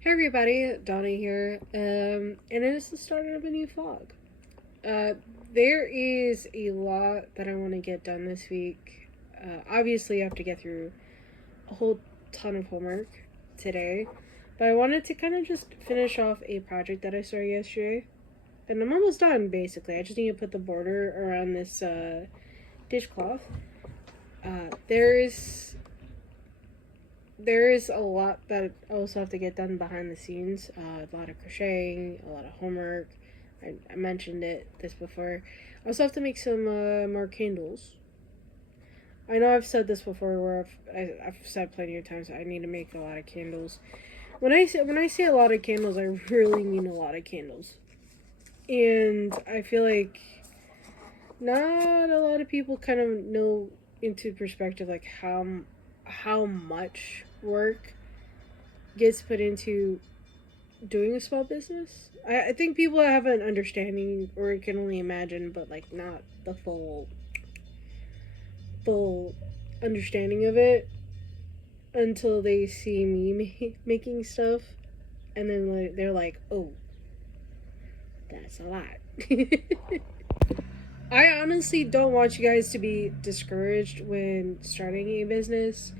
Hey everybody, Donnie here, and it is the start of a new vlog. Uh, there is a lot that I want to get done this week. Obviously, I have to get through a whole ton of homework today, but I wanted to kind of just finish off a project that I started yesterday, and I'm almost done basically. I just need to put the border around this dishcloth. There is a lot that I also have to get done behind the scenes. A lot of crocheting, a lot of homework. I mentioned this before. I also have to make some more candles. I know I've said this before, where I've said plenty of times I need to make a lot of candles. When I say a lot of candles, I really mean a lot of candles, and I feel like not a lot of people kind of know into perspective like how much work gets put into doing a small business. I think people have an understanding or can only imagine, but like not the full understanding of it until they see me making stuff, and then they're like, "Oh, that's a lot." I honestly don't want you guys to be discouraged when starting a business.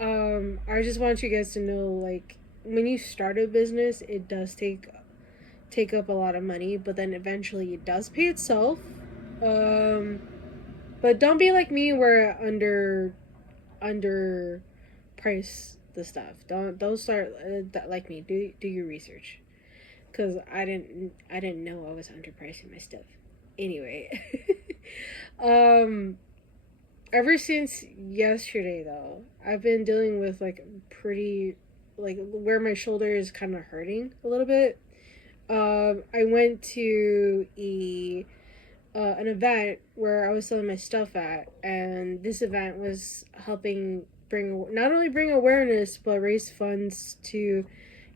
I just want you guys to know, like, when you start a business, it does take up a lot of money, but then eventually it does pay itself. Um, but don't be like me, where under price the stuff. Don't start like me. Do your research, because I didn't know I was underpricing my stuff. Anyway, um, ever since yesterday though, I've been dealing with like pretty like where my shoulder is kind of hurting a little bit. I went to an event where I was selling my stuff at, and this event was helping bring not only bring awareness but raise funds to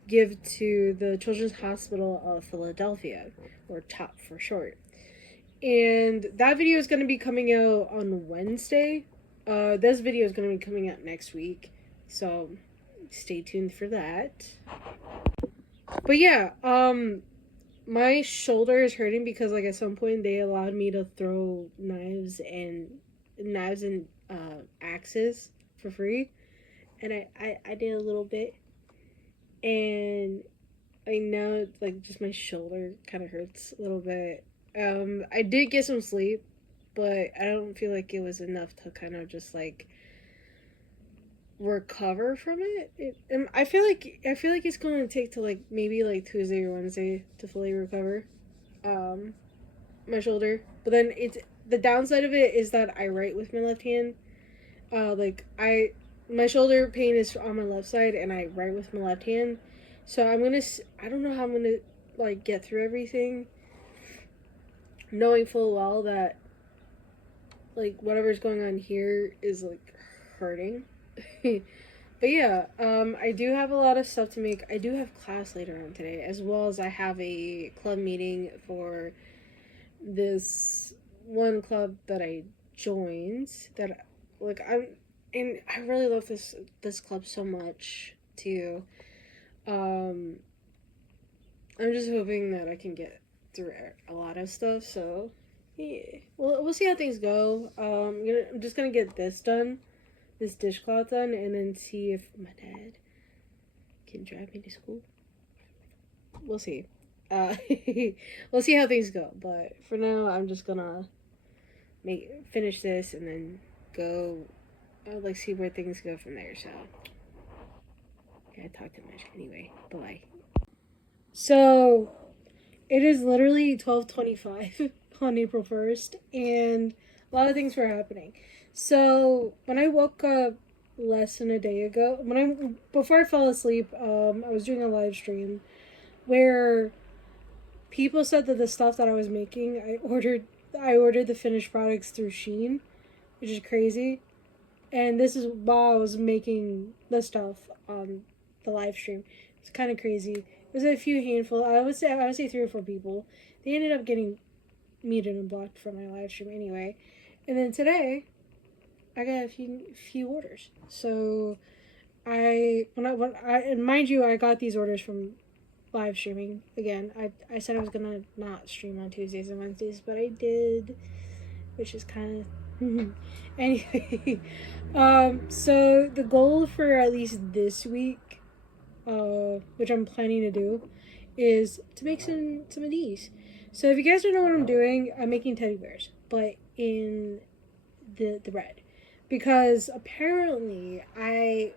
give to the Children's Hospital of Philadelphia, or TOP for short. And that video is going to be coming out on Wednesday. This video is going to be coming out next week, so stay tuned for that. But yeah, my shoulder is hurting because like at some point they allowed me to throw knives and axes for free, and I did a little bit, and I know like just my shoulder kind of hurts a little bit. I did get some sleep, but I don't feel like it was enough to kind of just like recover from it. I feel like it's going to take to like maybe like Tuesday or Wednesday to fully recover. Um, my shoulder. But then it's the downside of it is that I write with my left hand. Like my shoulder pain is on my left side, and I write with my left hand. So I don't know how I'm gonna like get through everything, knowing full well that like whatever's going on here is like hurting. But yeah, I do have a lot of stuff to make. I do have class later on today, as well as I have a club meeting for this one club that I joined. That like and I really love this club so much too. Um, I'm just hoping that I can get through a lot of stuff. So yeah, we'll see how things go. I'm just gonna get this done, this dishcloth done, and then see if my dad can drive me to school. We'll see. Uh, we'll see how things go. But for now, I'm just gonna finish this and then go. Like see where things go from there. So yeah, I talk too much anyway. Bye. So it is literally 12:25 on April 1st, and a lot of things were happening. So when I woke up less than a day ago, before I fell asleep, I was doing a live stream where people said that the stuff that I was making, I ordered the finished products through Shein, which is crazy. And this is while I was making the stuff on the live stream. It's kind of crazy. It was a few handful. I would say 3 or 4 people. They ended up getting muted and blocked from my live stream anyway. And then today, I got a few orders. So and mind you, I got these orders from live streaming again. I said I was gonna not stream on Tuesdays and Wednesdays, but I did, which is kind of anyway. So the goal for at least this week, which I'm planning to do, is to make some of these. So if you guys don't know what I'm doing, I'm making teddy bears, but in the red, because apparently I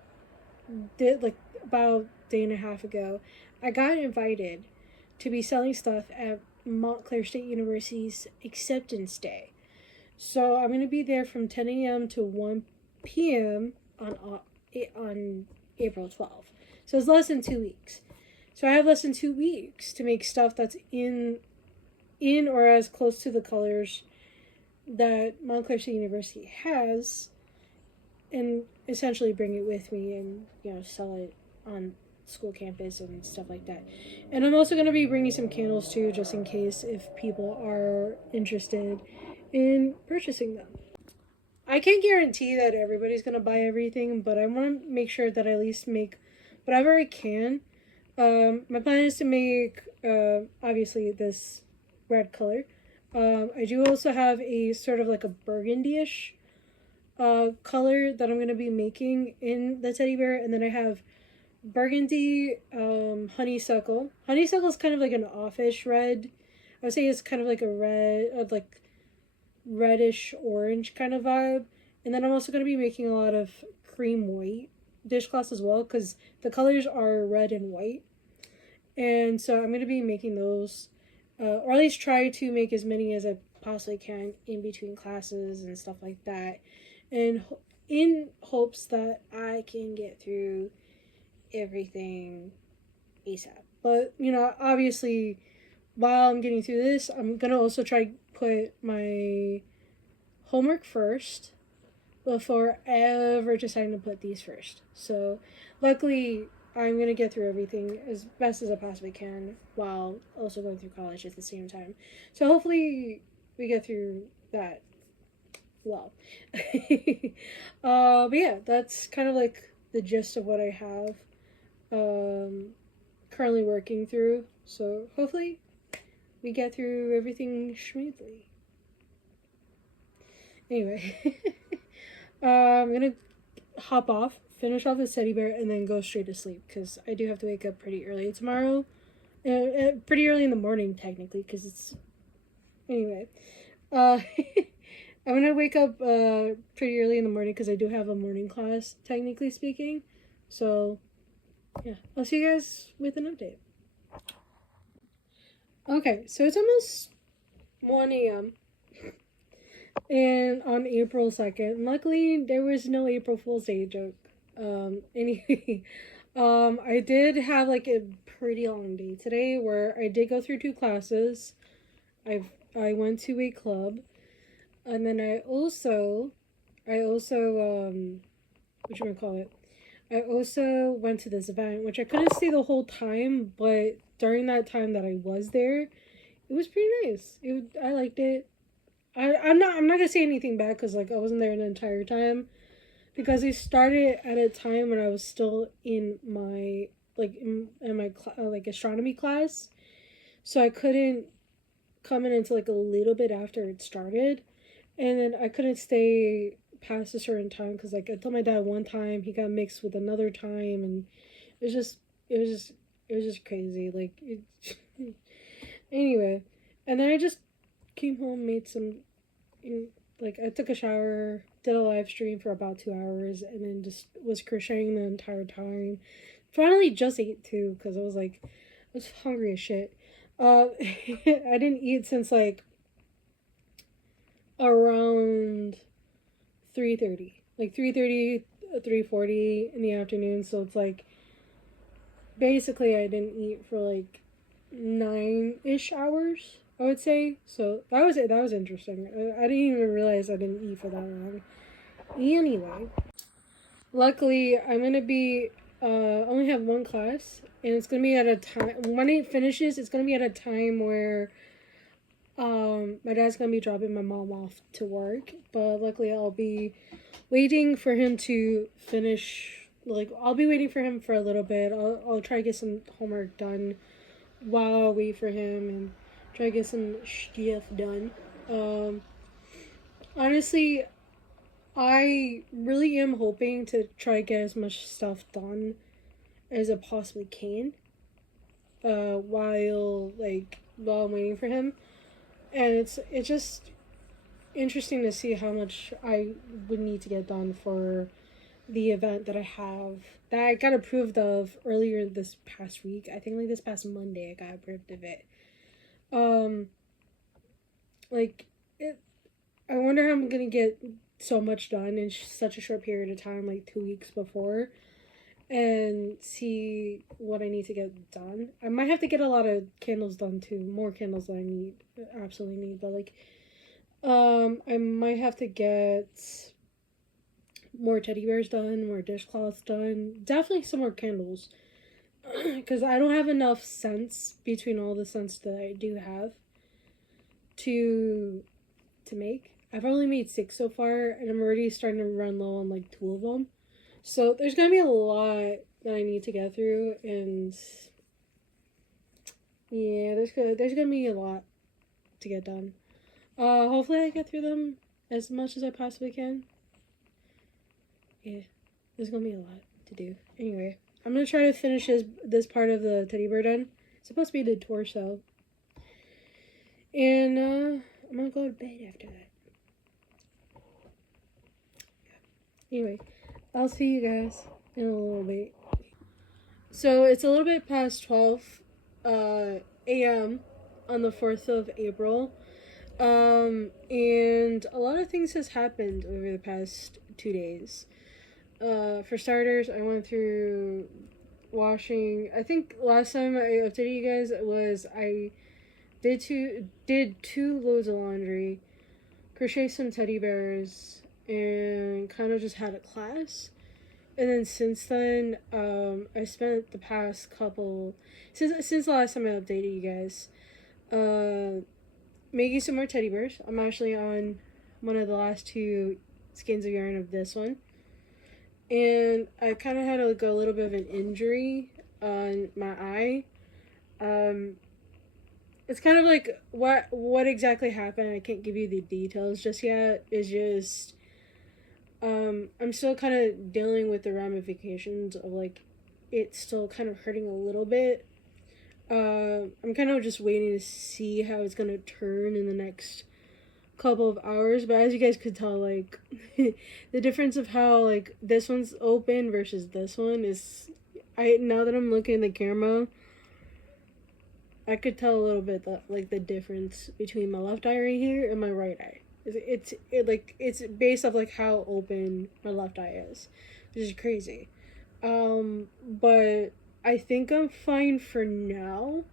did like about a day and a half ago, I got invited to be selling stuff at Montclair State University's acceptance day. So I'm gonna be there from 10 a.m. to 1 p.m. on April 12th. So it's less than 2 weeks. So I have less than 2 weeks to make stuff that's in or as close to the colors that Montclair State University has, and essentially bring it with me and sell it on school campus and stuff like that. And I'm also going to be bringing some candles too, just in case if people are interested in purchasing them. I can't guarantee that everybody's going to buy everything, but I want to make sure that I at least make whatever I can. My plan is to make obviously this red color. I do also have a sort of like a burgundy-ish color that I'm going to be making in the teddy bear. And then I have burgundy, honeysuckle. Honeysuckle is kind of like an offish red. I would say it's kind of like a red, like reddish orange kind of vibe. And then I'm also going to be making a lot of cream white dishcloths as well, because the colors are red and white. And so I'm going to be making those, or at least try to make as many as I possibly can in between classes and stuff like that, and in hopes that I can get through everything ASAP. But obviously, while I'm getting through this, I'm gonna also try to put my homework first before ever deciding to put these first. So luckily I'm gonna get through everything as best as I possibly can while also going through college at the same time. So hopefully we get through that well. But yeah, that's kind of like the gist of what I have currently working through. So hopefully we get through everything smoothly. Anyway, I'm gonna hop off, finish off the teddy bear, and then go straight to sleep because I do have to wake up pretty early tomorrow. Pretty early in the morning, technically, because it's. Anyway. I'm gonna wake up pretty early in the morning because I do have a morning class, technically speaking. So, yeah. I'll see you guys with an update. Okay, so it's almost 1 a.m. and on April 2nd. Luckily, there was no April Fool's Day joke. Anyway, I did have like a pretty long day today where I did go through 2 classes. I went to a club, and then I also whatchamacallit, I also went to this event, which I couldn't stay the whole time, but during that time that I was there, it was pretty nice. I liked it. I'm not gonna say anything bad because like I wasn't there the entire time, because it started at a time when I was still in my like astronomy class, so I couldn't come in until like a little bit after it started, and then I couldn't stay past a certain time because like I told my dad one time, he got mixed with another time, and it was just crazy. Like it, anyway, and then I just came home, made some, like I took a shower, did a live stream for about 2 hours, and then just was crocheting the entire time. Finally, just ate too because I was hungry as shit. I didn't eat since like around 3:30, like 3:30, 3:40 in the afternoon. So it's like basically I didn't eat for like 9-ish hours, I would say. So that was it. That was interesting. I didn't even realize I didn't eat for that long. Anyway, luckily I'm gonna be only have 1 class, and it's gonna be at a time when it finishes. It's gonna be at a time where my dad's gonna be dropping my mom off to work, but luckily I'll be waiting for him to finish like I'll be waiting for him for a little bit. I'll try to get some homework done while I wait for him and try to get some stuff done. Um, Honestly, I really am hoping to try to get as much stuff done as I possibly can. While I'm waiting for him, and it's just interesting to see how much I would need to get done for the event that I got approved of earlier this past week. I think like this past Monday I got approved of it. Um, like it. I wonder how I'm gonna get so much done in such a short period of time, like 2 weeks before, and see what I need to get done. I might have to get a lot of candles done too, more candles than I need, absolutely need. But like, I might have to get more teddy bears done, more dishcloths done, definitely some more candles, because I don't have enough scents between all the scents that I do have to make. I've only made 6 so far, and I'm already starting to run low on like 2 of them. So there's gonna be a lot that I need to get through, and yeah, there's gonna be a lot to get done. Hopefully I get through them as much as I possibly can. Yeah, there's gonna be a lot to do. Anyway, I'm gonna try to finish this part of the teddy bear done. It's supposed to be the torso, and I'm gonna go to bed after that. Anyway, I'll see you guys in a little bit. So it's a little bit past 12 a.m. on the 4th of April. And a lot of things has happened over the past 2 days. For starters, I went through washing. I think last time I updated you guys was I did two loads of laundry, crochet some teddy bears, and kind of just had a class. And then since then, I spent the past couple since the last time I updated you guys, making some more teddy bears. I'm actually on one of the last 2 skeins of yarn of this one, and I kind of had like a little bit of an injury on my eye. It's kind of like what exactly happened. I can't give you the details just yet. It's just I'm still kind of dealing with the ramifications of like it's still kind of hurting a little bit. I'm kind of just waiting to see how it's gonna turn in the next couple of hours. But as you guys could tell, like the difference of how like this one's open versus this one is, now that I'm looking at the camera, I could tell a little bit that like the difference between my left eye right here and my right eye. It's based off like how open my left eye is, which is crazy. But I think I'm fine for now.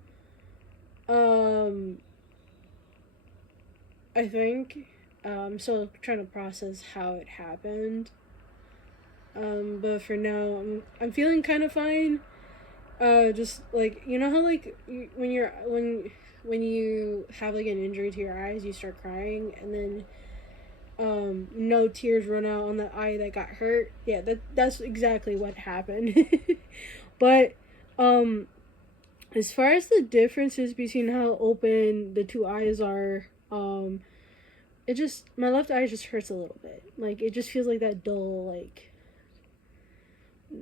I think I'm still trying to process how it happened. But for now, I'm feeling kind of fine. Just like you know how like when you have like an injury to your eyes, you start crying, and then no tears run out on the eye that got hurt. Yeah, that's exactly what happened. But as far as the differences between how open the 2 eyes are, it just, my left eye just hurts a little bit. Like it just feels like that dull, like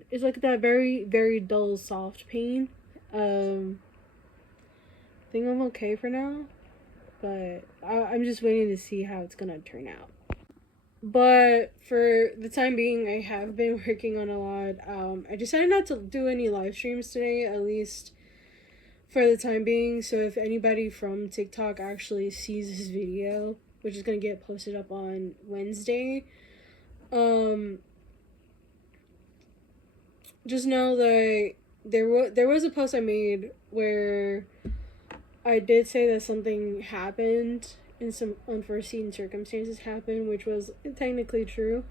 it's like that very very dull soft pain. I think I'm okay for now, but I'm just waiting to see how it's gonna turn out. But for the time being, I have been working on a lot. I decided not to do any live streams today, at least for the time being. So if anybody from TikTok actually sees this video, which is gonna get posted up on Wednesday, just know that there was a post I made where I did say that something happened and some unforeseen circumstances happened, which was technically true.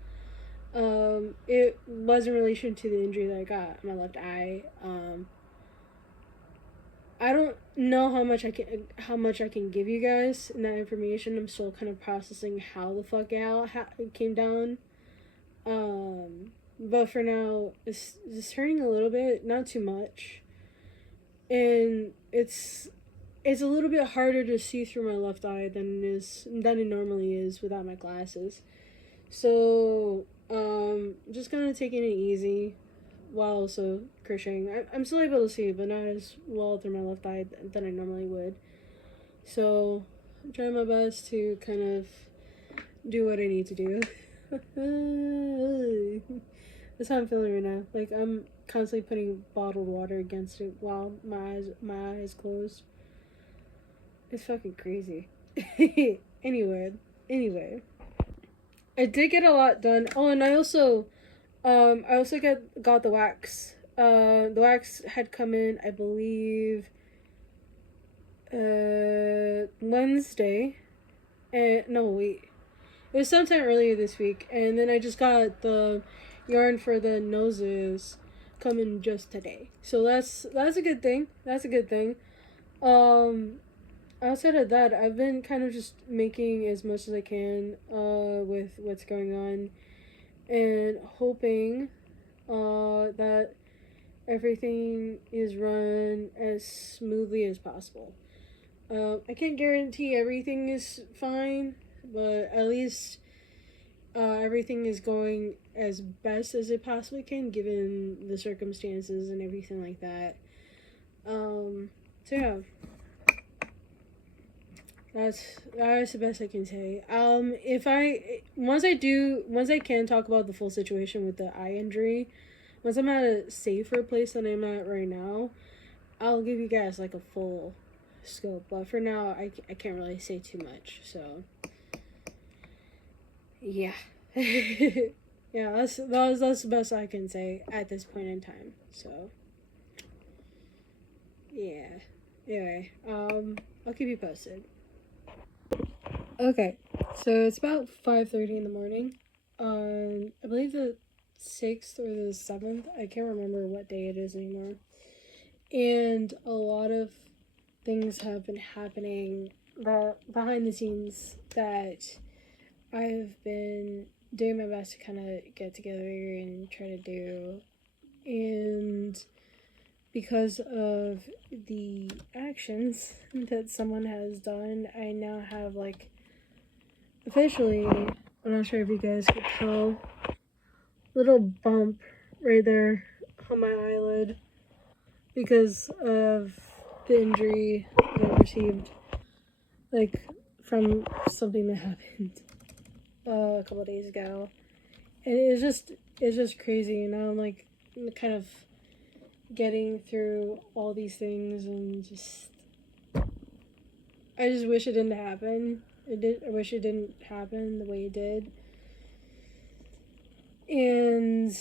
It was in relation to the injury that I got in my left eye. I don't know how much I can give you guys in that information. I'm still kind of processing how the fuck it came down. but for now, it's hurting a little bit, not too much, and it's a little bit harder to see through my left eye than it normally is without my glasses. So just kind of taking it easy while also crocheting. I'm still able to see, but not as well through my left eye than I normally would. So I'm trying my best to kind of do what I need to do. That's how I'm feeling right now. Like I'm constantly putting bottled water against it while my eyes closed. It's fucking crazy. Anyway, I did get a lot done. Oh, and I also got the wax. The wax had come in, I believe, Wednesday. And no, wait, it was sometime earlier this week, and then I just got the yarn for the noses coming just today. So that's a good thing. That's a good thing. Outside of that, I've been kind of just making as much as I can with what's going on, and hoping that everything is run as smoothly as possible. I can't guarantee everything is fine, but at least everything is going as best as it possibly can given the circumstances and everything like that. So yeah. That's the best I can say. If I once I can talk about the full situation with the eye injury, once I'm at a safer place than I'm at right now, I'll give you guys like a full scope. But for now, I can't really say too much. So yeah, yeah, that's the best I can say at this point in time. So yeah. Anyway, I'll keep you posted. Okay, so it's about 5:30 in the morning on, I believe, the 6th or the 7th. I can't remember what day it is anymore. And a lot of things have been happening behind the scenes that I've been doing my best to kind of get together and try to do. And because of the actions that someone has done, I now have like officially, I'm not sure if you guys could tell, little bump right there on my eyelid because of the injury that I received, like, from something that happened a couple of days ago. And it's just crazy, you know, I'm like kind of getting through all these things and I just wish it didn't happen. I wish it didn't happen the way it did. And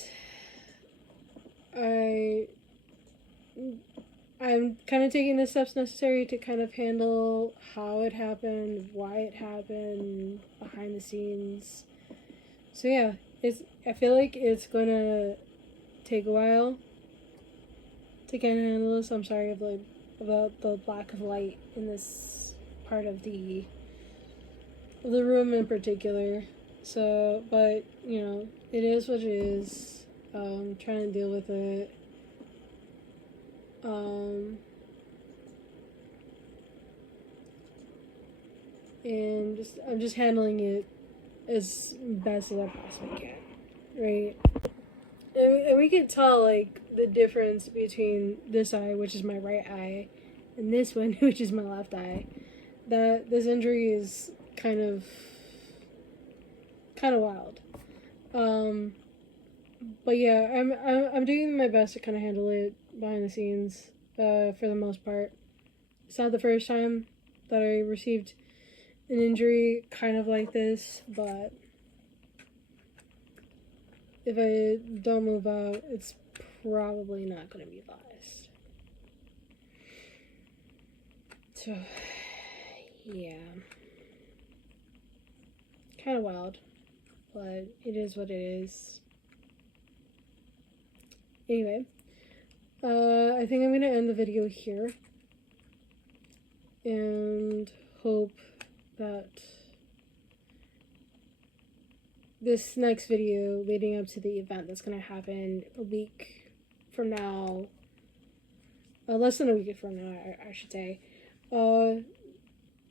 I'm kind of taking the steps necessary to kind of handle how it happened, why it happened, behind the scenes. So yeah, I feel like it's gonna take a while to kind of handle this. I'm sorry about the lack of light in this part of the room in particular. So, but you know, it is what it is. Trying to deal with it. And I'm just handling it as best as I possibly can, right? And we can tell like the difference between this eye, which is my right eye, and this one, which is my left eye. That this injury is kind of wild. But yeah, I'm doing my best to kind of handle it behind the scenes, for the most part. It's not the first time that I received an injury kind of like this, but if I don't move out, it's probably not going to be last. So, yeah. Kind of wild, but it is what it is. Anyway, I think I'm going to end the video here. And hope that this next video leading up to the event that's gonna happen a week from now, less than a week from now, I should say, you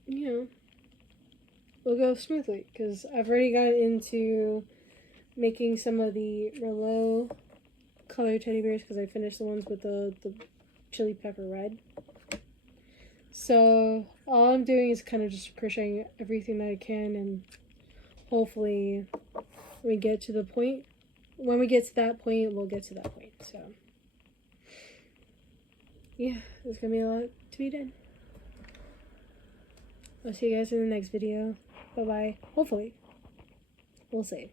know, will go smoothly because I've already gotten into making some of the Merlot colored teddy bears because I finished the ones with the chili pepper red. So all I'm doing is kind of just crocheting everything that I can, and hopefully we get to the point. When we get to that point, we'll get to that point. So yeah, there's gonna be a lot to be done. I'll see you guys in the next video. Bye bye. Hopefully. We'll see.